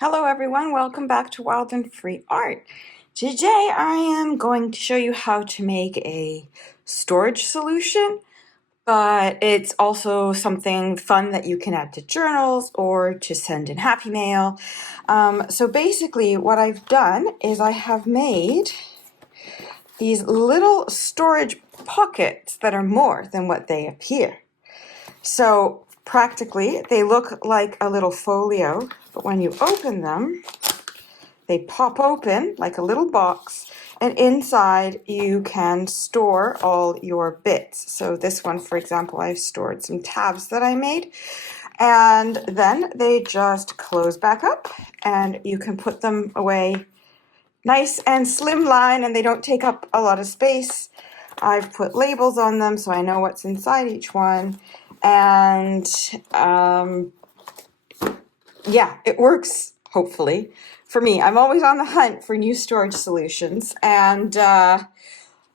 Hello everyone, welcome back to Wild and Free Art. Today I am going to show you how to make a storage solution, but it's also something fun that you can add to journals or to send in Happy Mail. So basically what I've done is I have made these little storage pockets that are more than what they appear. So practically they look like a little folio, but when you open them, they pop open like a little box, and inside you can store all your bits. So this one, for example, I've stored some tabs that I made, and then they just close back up and you can put them away nice and slimline, and they don't take up a lot of space. I've put labels on them so I know what's inside each one, and yeah, it works, hopefully. For me, I'm always on the hunt for new storage solutions, and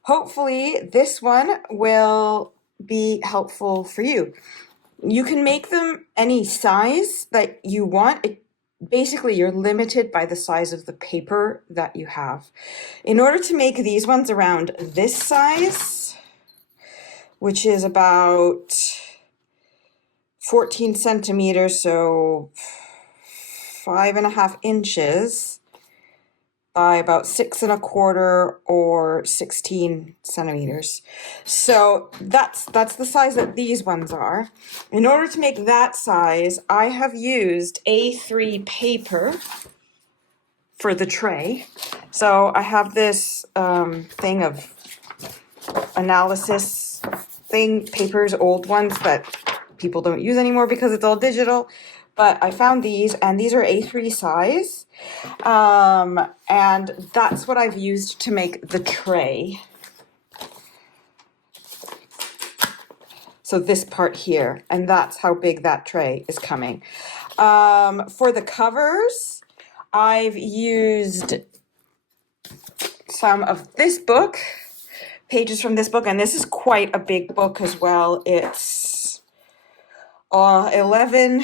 hopefully this one will be helpful for you. You can make them any size that you want. Basically, you're limited by the size of the paper that you have. In order to make these ones around this size, which is about 14 centimeters, so 5.5 inches by about 6.25 or 16 centimeters. So that's the size that these ones are. In order to make that size, I have used A3 paper for the tray. So I have this thing of analysis papers, old ones that people don't use anymore because it's all digital. But I found these, and these are A3 size, and that's what I've used to make the tray. So this part here, and that's how big that tray is coming. For the covers, I've used some of this book, pages from this book, and this is quite a big book as well. It's 11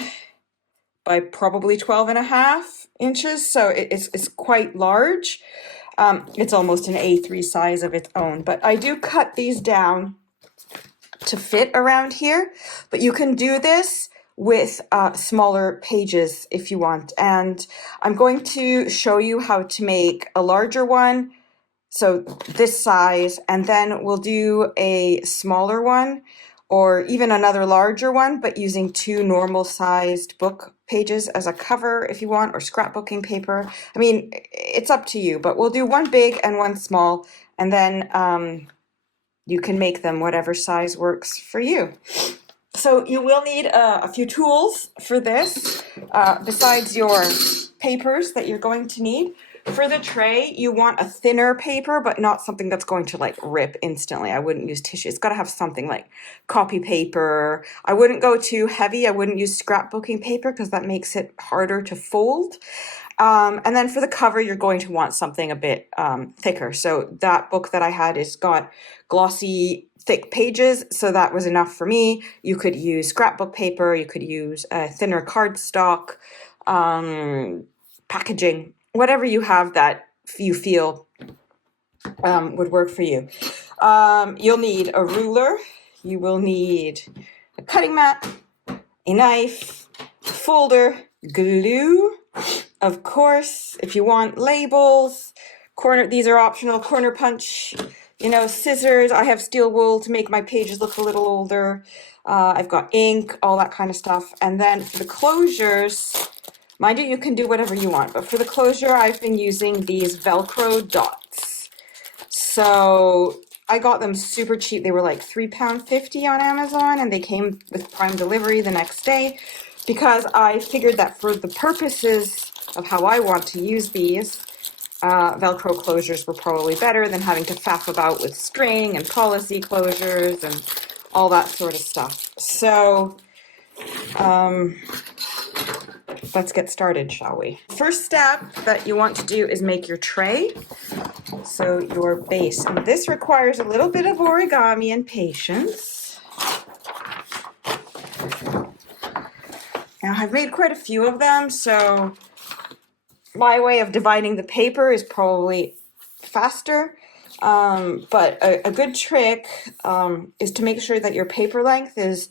by probably 12.5 inches, so it's quite large. It's almost an A3 size of its own, but I do cut these down to fit around here, but you can do this with smaller pages if you want, and I'm going to show you how to make a larger one, so this size, and then we'll do a smaller one or even another larger one, but using 2 normal sized book pages as a cover if you want, or scrapbooking paper. I mean, it's up to you, but we'll do one big and one small, and then you can make them whatever size works for you. So you will need a few tools for this, besides your papers that you're going to need. For the tray, you want a thinner paper, but not something that's going to like rip instantly. I wouldn't use tissue. It's got to have something like copy paper. I wouldn't go too heavy. I wouldn't use scrapbooking paper because that makes it harder to fold. And then for the cover, you're going to want something a bit thicker. So that book that I had has got glossy, thick pages, so that was enough for me. You could use scrapbook paper. You could use thinner cardstock, packaging, whatever you have that you feel would work for you. You'll need a ruler. You will need a cutting mat, a knife, a folder, glue, of course, if you want labels, these are optional, corner punch, scissors. I have steel wool to make my pages look a little older. I've got ink, all that kind of stuff. And then for the closures, mind you, you can do whatever you want, but for the closure, I've been using these Velcro dots. So I got them super cheap. They were like £3.50 on Amazon, and they came with Prime delivery the next day, because I figured that for the purposes of how I want to use these, Velcro closures were probably better than having to faff about with string and policy closures and all that sort of stuff. So let's get started, shall we? First step that you want to do is make your tray, so your base. And this requires a little bit of origami and patience. Now, I've made quite a few of them, so my way of dividing the paper is probably faster, but a good trick is to make sure that your paper length is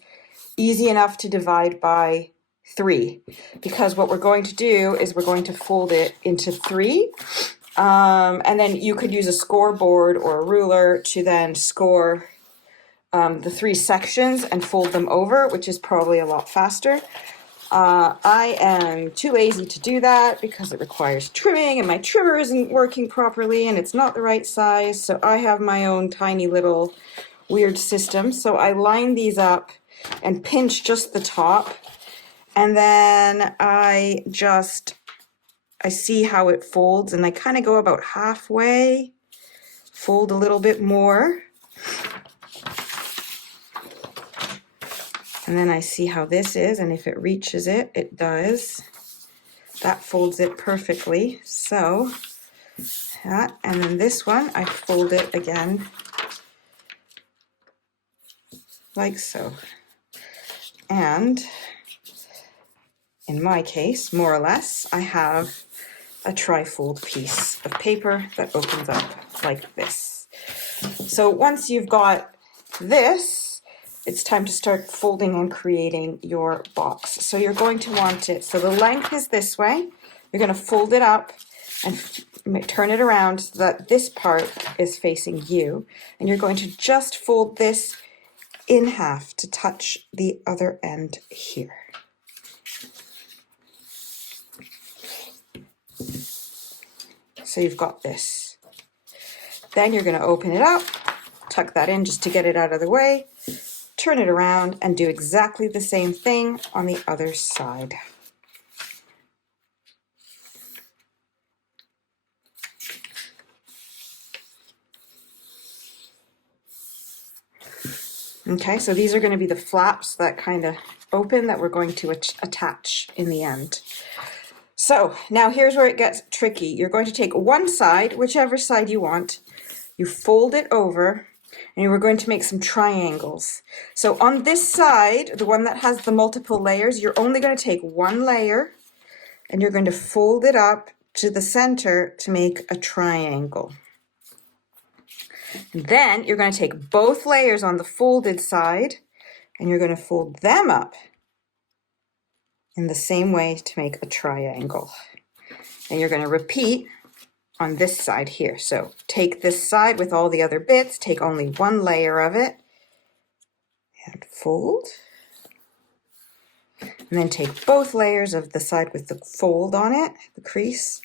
easy enough to divide by 3, because what we're going to do is we're going to fold it into 3, and then you could use a scoreboard or a ruler to then score the 3 sections and fold them over, which is probably a lot faster. I am too lazy to do that because it requires trimming, and my trimmer isn't working properly and it's not the right size, so I have my own tiny little weird system. So I line these up and pinch just the top, and then I see how it folds, and I kind of go about halfway, fold a little bit more, and then I see how this is, and if it reaches it, it does. That folds it perfectly. So that, and then this one, I fold it again like so. And in my case, more or less, I have a tri-fold piece of paper that opens up like this. So once you've got this, it's time to start folding and creating your box. So you're going to want it, so the length is this way. You're going to fold it up and turn it around so that this part is facing you. And you're going to just fold this in half to touch the other end here. So you've got this. Then you're going to open it up, tuck that in just to get it out of the way, turn it around, and do exactly the same thing on the other side. Okay, so these are going to be the flaps that kind of open that we're going to attach in the end. So now here's where it gets tricky. You're going to take one side, whichever side you want, you fold it over, and we're going to make some triangles. So on this side, the one that has the multiple layers, you're only going to take one layer, and you're going to fold it up to the center to make a triangle. And then you're going to take both layers on the folded side, and you're going to fold them up in the same way to make a triangle. And you're going to repeat on this side here. So take this side with all the other bits, take only one layer of it, and fold. And then take both layers of the side with the fold on it, the crease,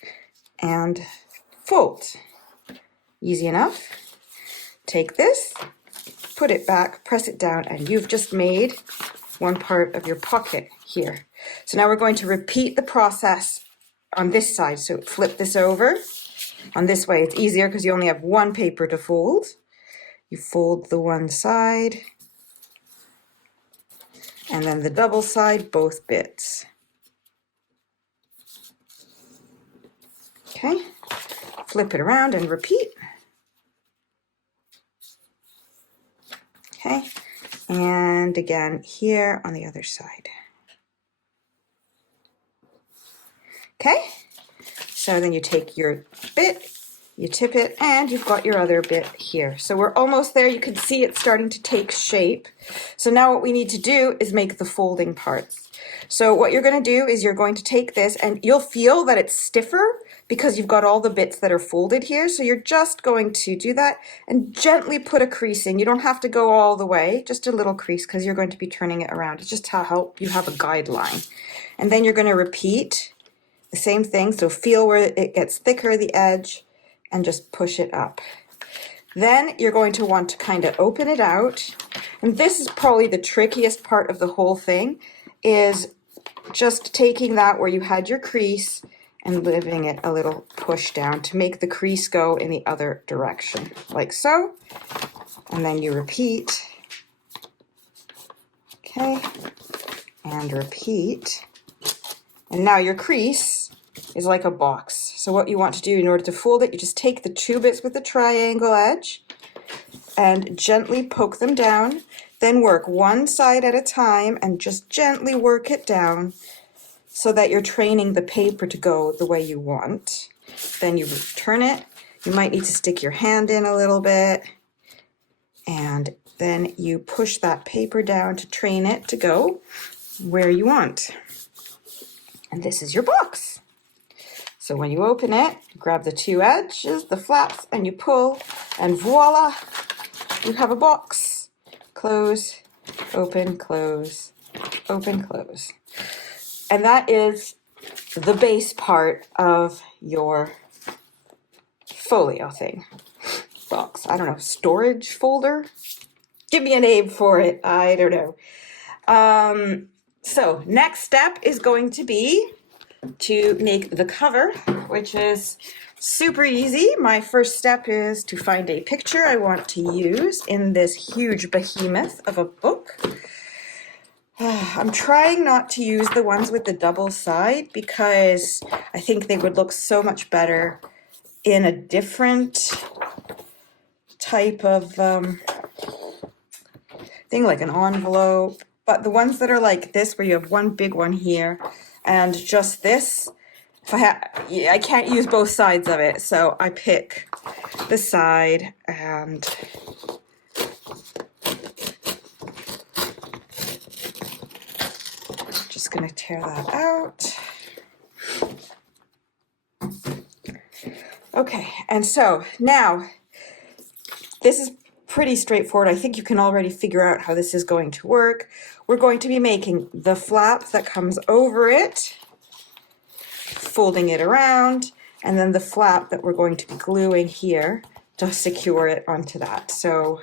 and fold. Easy enough. Take this, put it back, press it down, and you've just made one part of your pocket here. So now we're going to repeat the process on this side. So flip this over. On this way, it's easier because you only have one paper to fold. You fold the one side, and then the double side, both bits. Okay, flip it around and repeat. Okay, and again here on the other side. Okay, so then you take your bit, you tip it, and you've got your other bit here. So we're almost there. You can see it's starting to take shape. So now what we need to do is make the folding parts. So what you're going to do is you're going to take this, and you'll feel that it's stiffer because you've got all the bits that are folded here. So you're just going to do that and gently put a crease in. You don't have to go all the way, just a little crease, because you're going to be turning it around. It's just to help you have a guideline. And then you're going to repeat the same thing. So feel where it gets thicker, the edge, and just push it up. Then you're going to want to kind of open it out. And this is probably the trickiest part of the whole thing, is just taking that where you had your crease and giving it a little push down to make the crease go in the other direction, like so. And then you repeat. Okay, and repeat. And now your crease is like a box. So what you want to do in order to fold it, you just take the two bits with the triangle edge and gently poke them down, then work one side at a time and just gently work it down so that you're training the paper to go the way you want. Then you turn it. You might need to stick your hand in a little bit, and then you push that paper down to train it to go where you want. And this is your box. So when you open it, you grab the two edges, the flaps, and you pull, and voila, you have a box. Close, open, close, open, close. And that is the base part of your folio thing. Box, I don't know, storage folder? Give me a name for it, I don't know. So next step is going to be to make the cover, which is super easy. My first step is to find a picture I want to use in this huge behemoth of a book. I'm trying not to use the ones with the double side because I think they would look so much better in a different type of thing, like an envelope. But the ones that are like this, where you have one big one here and just this, I can't use both sides of it, so I pick the side and just gonna tear that out. Okay, and so now this is pretty straightforward. I think you can already figure out how this is going to work. We're going to be making the flap that comes over it, folding it around, and then the flap that we're going to be gluing here to secure it onto that. So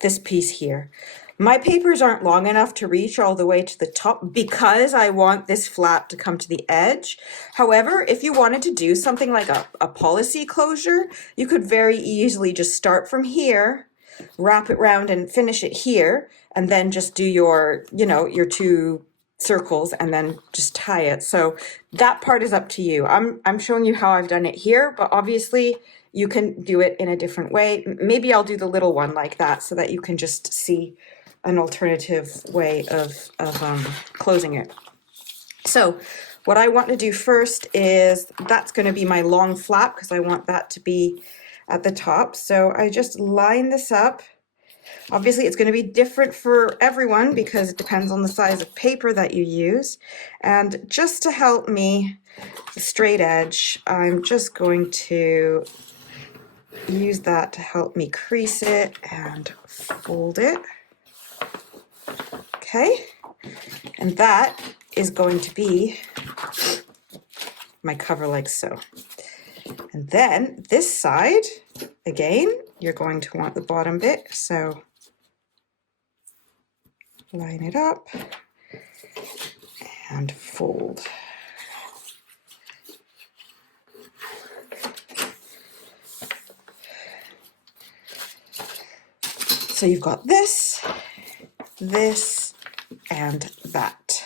this piece here. My papers aren't long enough to reach all the way to the top because I want this flap to come to the edge. However, if you wanted to do something like a policy closure, you could very easily just start from here, wrap it round and finish it here, and then just do your, your two circles and then just tie it. So that part is up to you. I'm showing you how I've done it here, but obviously you can do it in a different way. Maybe I'll do the little one like that so that you can just see an alternative way of closing it. So what I want to do first is, that's going to be my long flap because I want that to be at the top. So I just line this up. Obviously it's going to be different for everyone because it depends on the size of paper that you use. And just to help me, the straight edge, I'm just going to use that to help me crease it and fold it. Okay, and that is going to be my cover like so. And then this side, again, you're going to want the bottom bit, so line it up and fold. So you've got this, and that.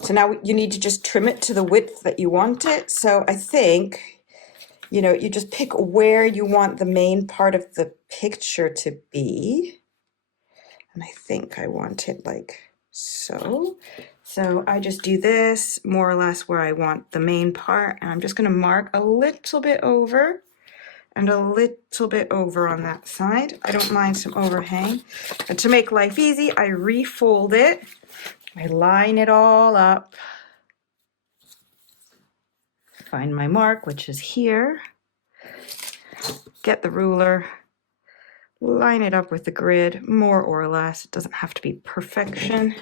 So now you need to just trim it to the width that you want it. So I think, you just pick where you want the main part of the picture to be. And I think I want it like so. So I just do this more or less where I want the main part, and I'm just going to mark a little bit over and a little bit over on that side. I don't mind some overhang. And to make life easy, I refold it. I line it all up. Find my mark, which is here. Get the ruler. Line it up with the grid, more or less. It doesn't have to be perfection.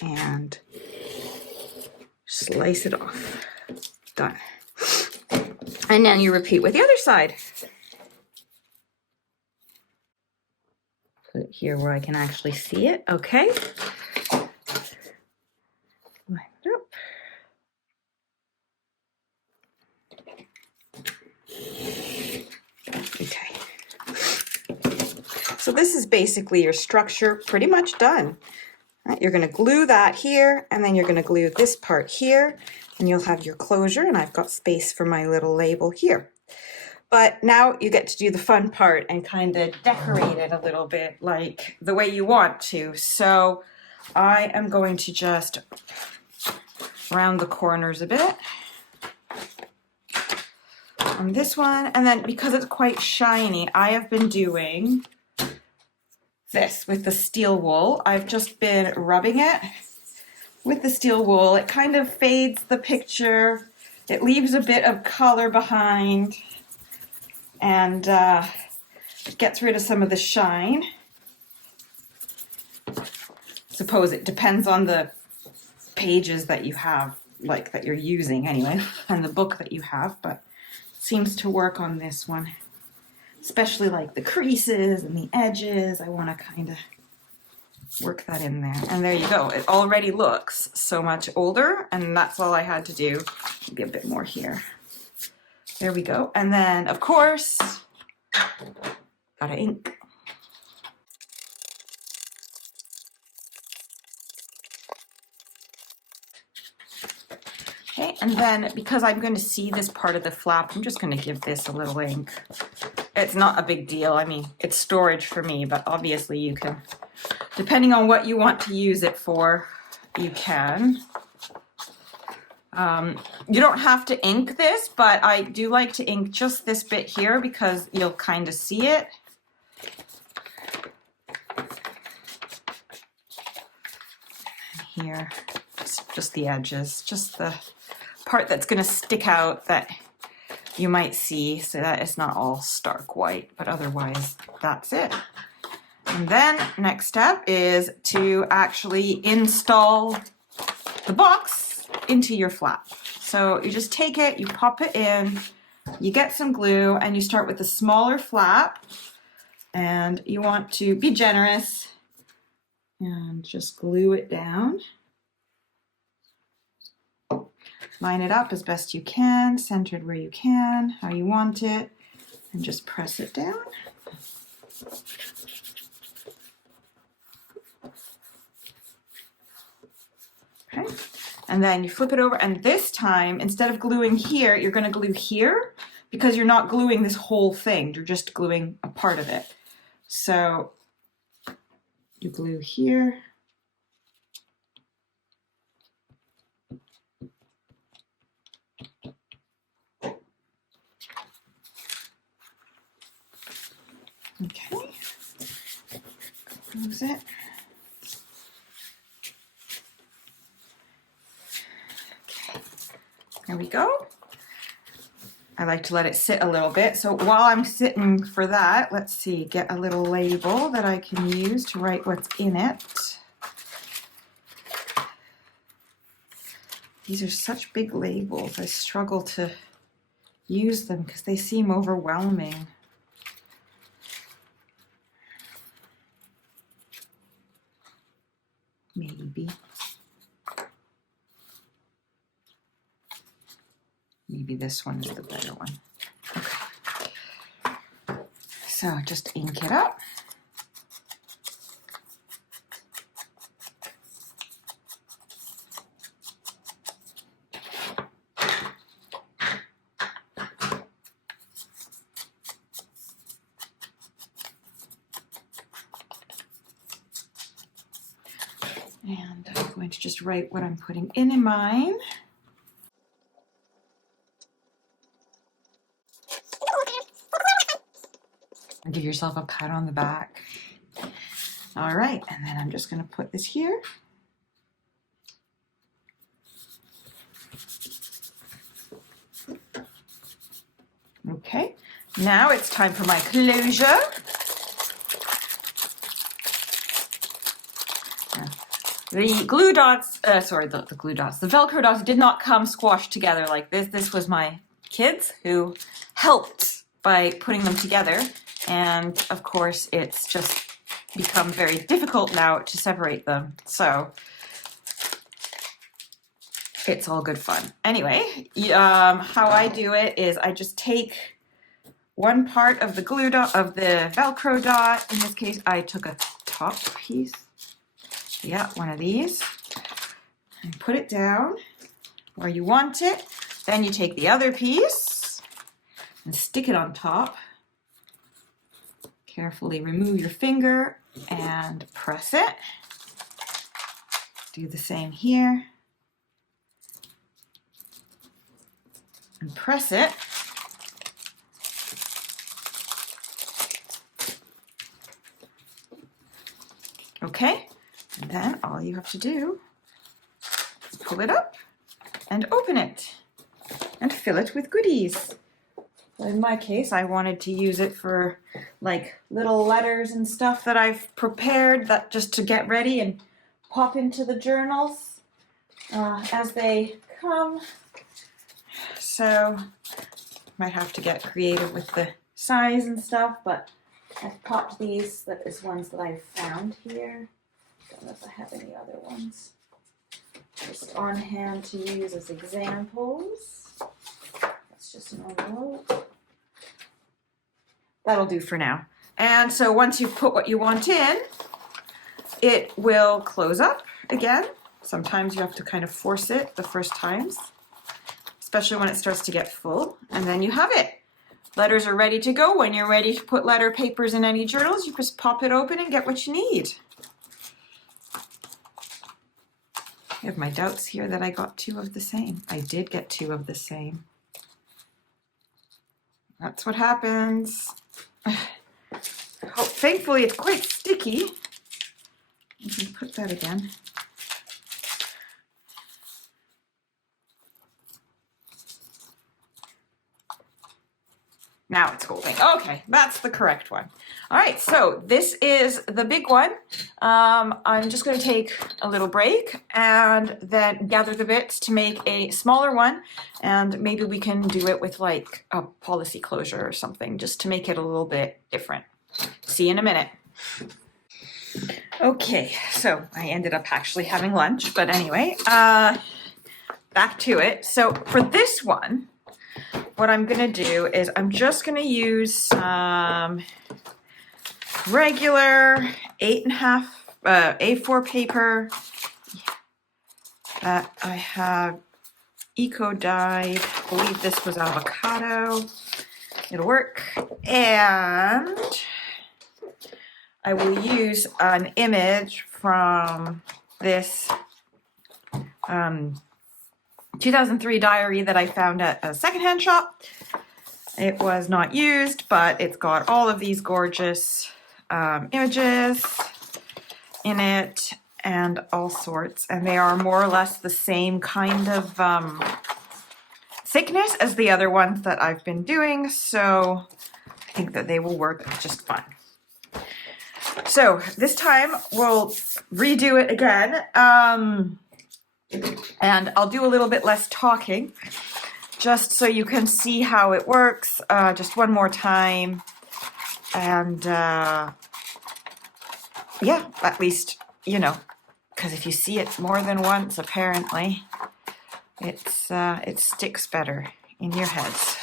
And slice it off. Done. And then you repeat with the other side. Put it here where I can actually see it. Okay. Line it up. Okay. So this is basically your structure pretty much done. Right, you're going to glue that here, and then you're going to glue this part here, and you'll have your closure, and I've got space for my little label here. But now you get to do the fun part and kind of decorate it a little bit like the way you want to. So I am going to just round the corners a bit on this one. And then because it's quite shiny, I have been doing this with the steel wool. I've just been rubbing it with the steel wool. It kind of fades the picture. It leaves a bit of color behind and it gets rid of some of the shine. Suppose it depends on the pages that you have, like that you're using anyway, and the book that you have, but it seems to work on this one. Especially like the creases and the edges. I want to kind of work that in there. And there you go. It already looks so much older, and that's all I had to do. Maybe a bit more here. There we go. And then, of course, gotta ink. Okay, and then because I'm going to see this part of the flap, I'm just going to give this a little ink. It's not a big deal. I mean, it's storage for me, but obviously you can, depending on what you want to use it for, you can. You don't have to ink this, but I do like to ink just this bit here because you'll kind of see it. And here, just the edges, just the part that's going to stick out that you might see, so that it's not all stark white, but otherwise that's it. And then next step is to actually install the box into your flap. So you just take it, you pop it in, you get some glue, and you start with the smaller flap, and you want to be generous and just glue it down. Line it up as best you can, centered where you can, how you want it, and just press it down. Okay, and then you flip it over, and this time, instead of gluing here, you're going to glue here because you're not gluing this whole thing, you're just gluing a part of it. So you glue here. Okay, close it. Okay, there we go. I like to let it sit a little bit. So while I'm sitting for that, let's see, get a little label that I can use to write what's in it. These are such big labels. I struggle to use them because they seem overwhelming. Maybe this one is the better one. Okay. So just ink it up. And I'm going to just write what I'm putting in mine. Give yourself a pat on the back. All right, and then I'm just going to put this here. Okay, now it's time for my closure. The glue dots, the glue dots, the Velcro dots did not come squashed together like this. This was my kids who helped by putting them together. And of course, it's just become very difficult now to separate them. So it's all good fun. Anyway, how I do it is I just take one part of the glue dot, of the Velcro dot. In this case, I took a top piece. Yeah, one of these. And put it down where you want it. Then you take the other piece and stick it on top. Carefully remove your finger and press it. Do the same here. And press it. Okay, and then all you have to do is pull it up and open it and fill it with goodies. In my case, I wanted to use it for like little letters and stuff that I've prepared that just to get ready and pop into the journals as they come. So might have to get creative with the size and stuff, but I've popped these. That is ones that I've found here. Don't know if I have any other ones. Just on hand to use as examples. That's just an envelope. That'll do for now. And so once you've put what you want in, it will close up again. Sometimes you have to kind of force it the first times, especially when it starts to get full, and then you have it. Letters are ready to go. When you're ready to put letter papers in any journals, you just pop it open and get what you need. I have my doubts here that I got two of the same. I did get two of the same. That's what happens. Oh, thankfully, it's quite sticky. You can put that again. Now it's holding. Okay, that's the correct one. All right, so this is the big one. I'm just going to take a little break and then gather the bits to make a smaller one, and maybe we can do it with like a policy closure or something just to make it a little bit different. See you in a minute. Okay, so I ended up actually having lunch, but anyway, back to it. So for this one, what I'm gonna do is I'm just gonna use some regular 8.5 A4 paper that I have eco-dyed. I believe this was avocado. It'll work. And I will use an image from this 2003 diary that I found at a secondhand shop. It was not used, but it's got all of these gorgeous images in it and all sorts, and they are more or less the same kind of thickness as the other ones that I've been doing, so I think that they will work just fine. So this time we'll redo it again. And I'll do a little bit less talking, just so you can see how it works, just one more time. And yeah, at least, you know, because if you see it more than once, apparently, it sticks better in your heads.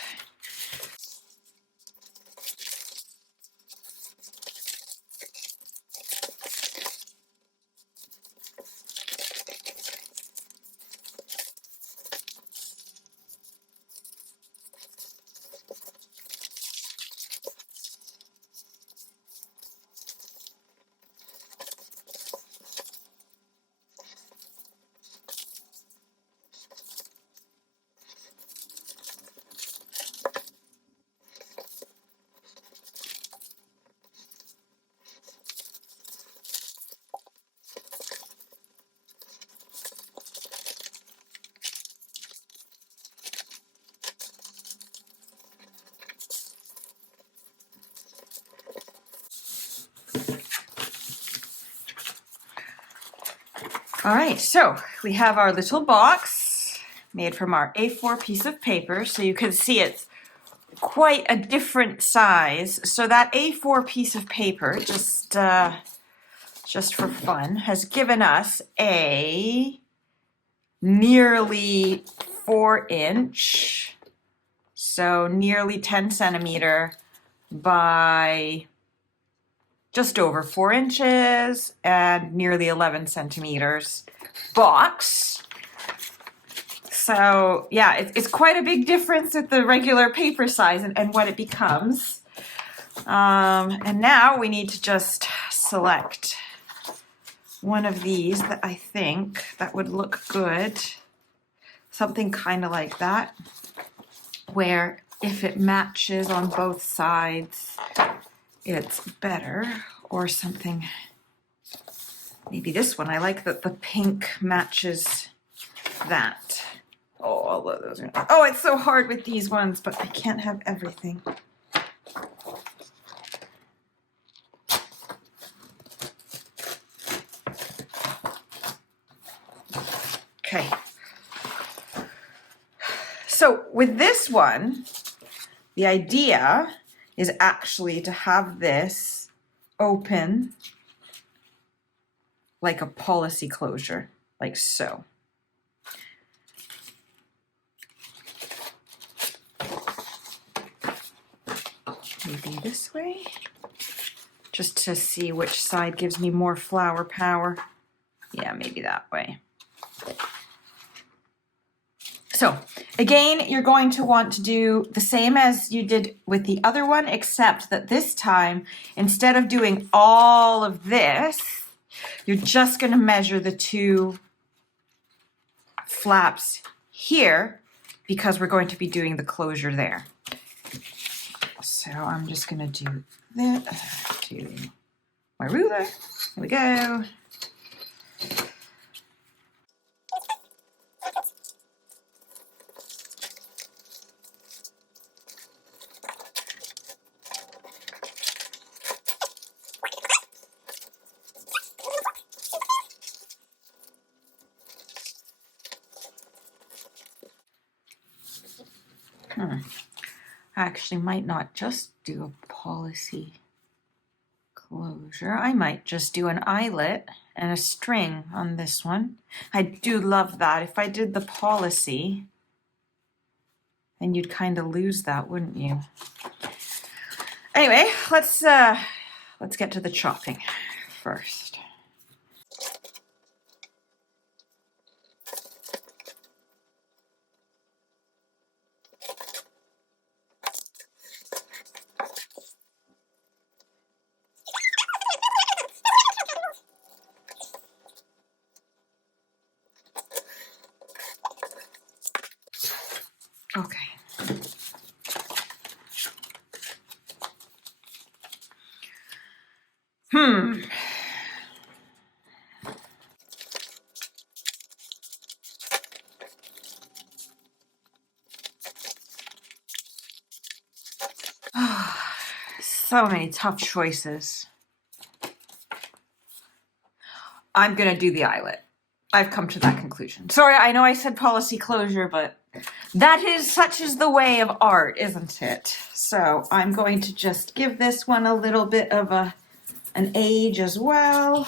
All right, so we have our little box made from our A4 piece of paper. So you can see it's quite a different size. So that A4 piece of paper, just for fun, has given us a nearly 4-inch, so nearly 10 centimeter by just over 4 inches and nearly 11 centimeters box. So yeah, it's quite a big difference with the regular paper size and what it becomes. And now we need to just select one of these that I think that would look good. Something kind of like that, where if it matches on both sides, it's better, or something. Maybe this one. I like that the pink matches that. Oh, all of those are. Oh, it's so hard with these ones, but I can't have everything. Okay. So with this one, the idea is actually to have this open like a policy closure, like so. Maybe this way, just to see which side gives me more flower power. Yeah, maybe that way. So again, you're going to want to do the same as you did with the other one, except that this time, instead of doing all of this, you're just going to measure the two flaps here because we're going to be doing the closure there. So I'm just going to do that, do my ruler. Here we go. I actually might not just do a policy closure. I might just do an eyelet and a string on this one. I do love that. If I did the policy, then you'd kind of lose that, wouldn't you? Anyway, let's get to the chopping first. Okay. So many tough choices. I'm gonna do the eyelet. I've come to that conclusion. Sorry, I know I said policy closure, but that is such is the way of art, isn't it? So I'm going to just give this one a little bit of an age as well.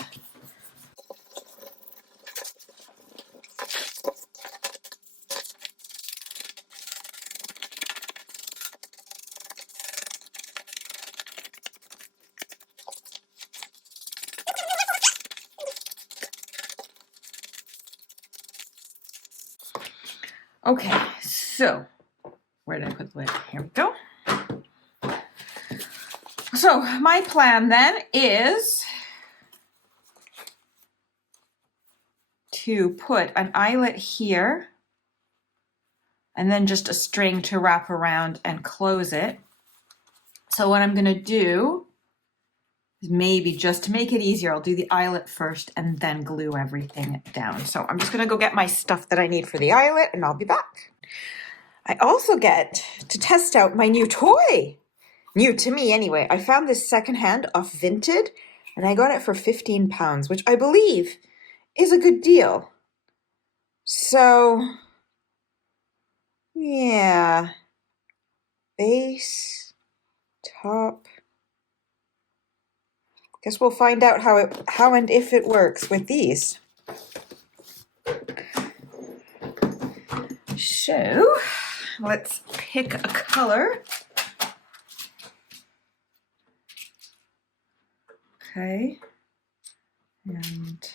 Okay, so where did I put the lid? Here we go. So my plan then is to put an eyelet here and then just a string to wrap around and close it. So what I'm going to do is maybe just to make it easier, I'll do the eyelet first and then glue everything down. So I'm just going to go get my stuff that I need for the eyelet and I'll be back. I also get to test out my new toy. New to me anyway. I found this secondhand off Vinted and I got it for £15, which I believe is a good deal. So, yeah. Base, top. Guess we'll find out how and if it works with these. So, let's pick a color. Okay. And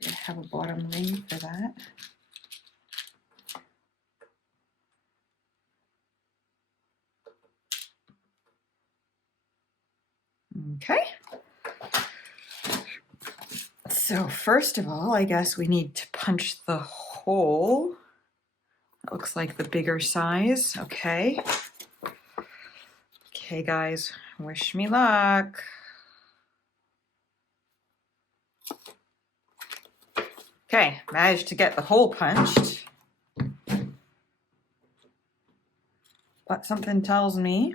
do I have a bottom ring for that? Okay. So first of all, I guess we need to punch the hole. That looks like the bigger size. Okay. Okay, guys, wish me luck. Okay, managed to get the hole punched. But something tells me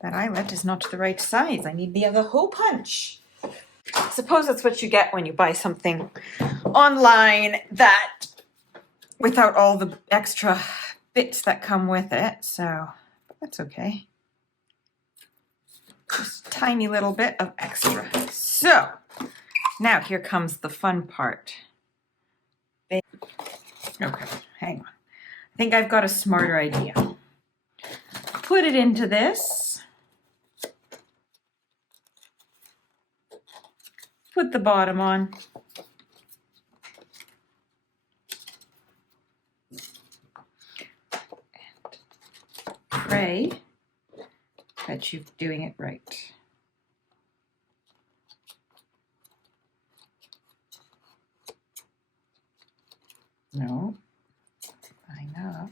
that eyelet is not the right size. I need the other hole punch. I suppose that's what you get when you buy something online that without all the extra bits that come with it. So that's okay. Just a tiny little bit of extra. So now here comes the fun part. Okay, hang on. I think I've got a smarter idea. Put it into this. Put the bottom on. And pray that you're doing it right. No, line up.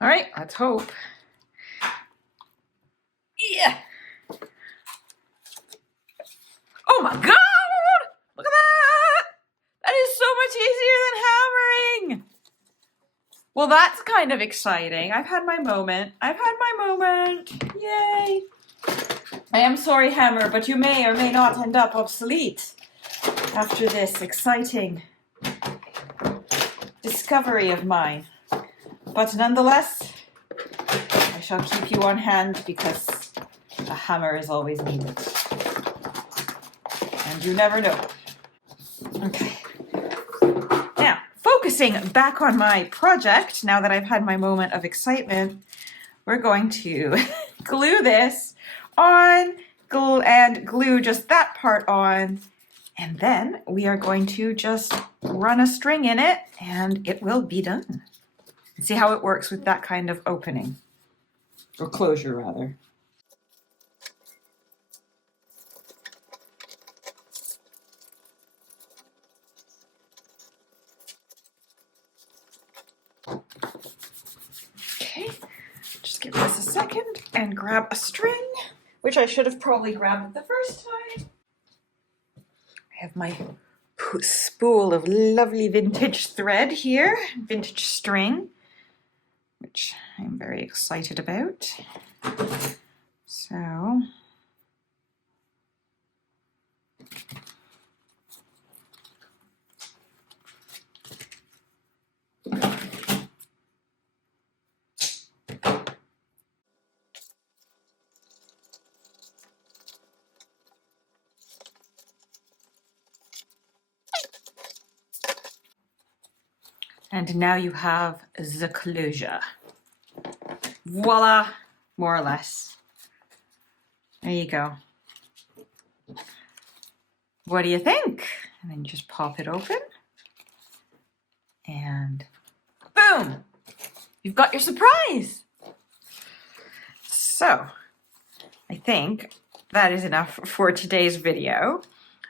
All right, let's hope. Yeah. Oh my God! Look at that! That is so much easier than hammering. Well, that's kind of exciting. I've had my moment. Yay! I am sorry, hammer, but you may or may not end up obsolete after this exciting discovery of mine. But nonetheless, I shall keep you on hand because a hammer is always needed. And you never know. Okay. Now, focusing back on my project, now that I've had my moment of excitement, we're going to glue this on and glue just that part on. And then we are going to just run a string in it and it will be done. See how it works with that kind of opening, or closure rather. Okay, just give this a second and grab a string, which I should have probably grabbed the first time. I have my spool of lovely vintage thread here, vintage string, which I'm very excited about. So, and now you have the closure. Voila, more or less. There you go. What do you think? And then you just pop it open. And boom! You've got your surprise! So, I think that is enough for today's video.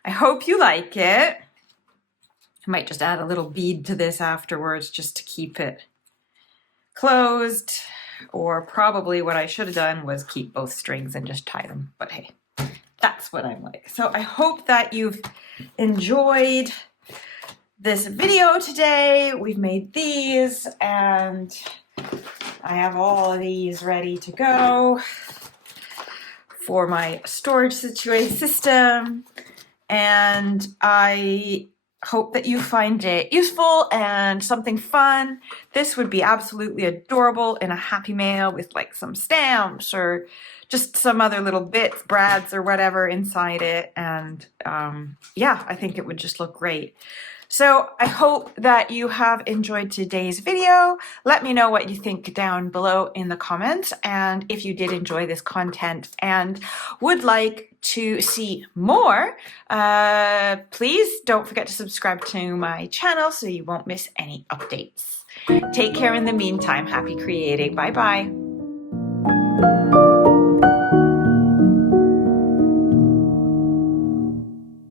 I hope you like it. I might just add a little bead to this afterwards just to keep it closed. Or probably what I should have done was keep both strings and just tie them. But hey, that's what I'm like. So I hope that you've enjoyed this video today. We've made these and I have all of these ready to go for my storage system. And I hope that you find it useful and something fun. This would be absolutely adorable in a Happy Mail with like some stamps or just some other little bits, brads or whatever inside it. And yeah, I think it would just look great. So I hope that you have enjoyed today's video. Let me know what you think down below in the comments. And if you did enjoy this content and would like to see more, please don't forget to subscribe to my channel so you won't miss any updates. Take care in the meantime. Happy creating. Bye-bye.